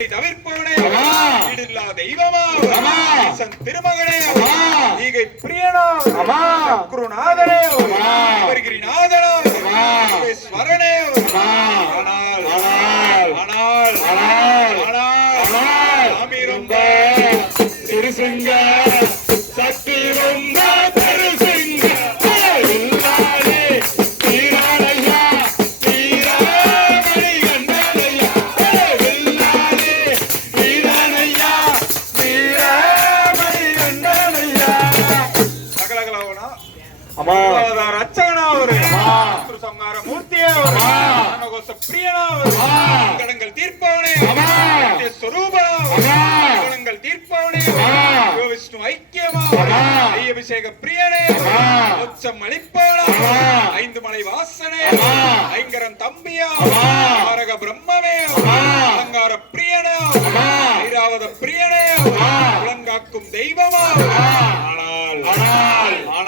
தவிர்ப்பவனே ஆமா. ஈடில்லா தெய்வமா திருமகனே. ஈகை பிரியனா. குருநாதனே ஆமா. ஸ்வரனே. ஆனால் ஆனால். ஆனால் ஆனால். ஆனால் விஷ்ணு ஐக்கியமா அபிஷேக பிரியனே ஆமா. உச்சம் அளிப்பவனா ஆமா. ஐந்து மலை வாசனே. ஐங்கரன் தம்பியா ஆமா. தாரக பிரம்மமே. அலங்கார பிரியனே. ஐராவத பிரியனே. உலங்காக்கும் தெய்வமா. ஆனால் ஆனால்.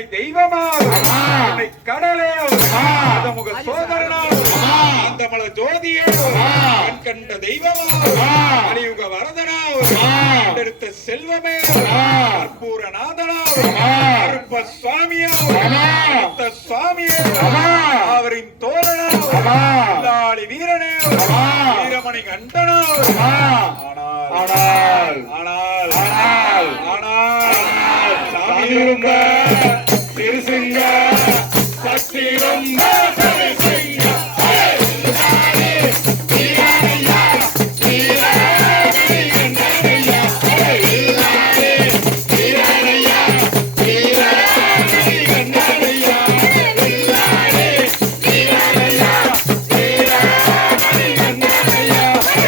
அவரு அரிமலை தெய்வமா அவரு அன்னை கடலே அதமுக சோதரனா அவரு அந்தமல ஜோதியே கண் கண்ட தெய்வமா கலியுக வரதனா கண்டெடுத்த செல்வமே அவரு கருப்ப சுவாமியா அத்த சுவாமியே அவரின் தோரணா வில்லாளி வீரனே வீரமணி கண்டனா ஆனால் ஆனால் ஆனால் ஆனால் ஆனால் சாமி திருசிங்க சக்தி ரொம்ப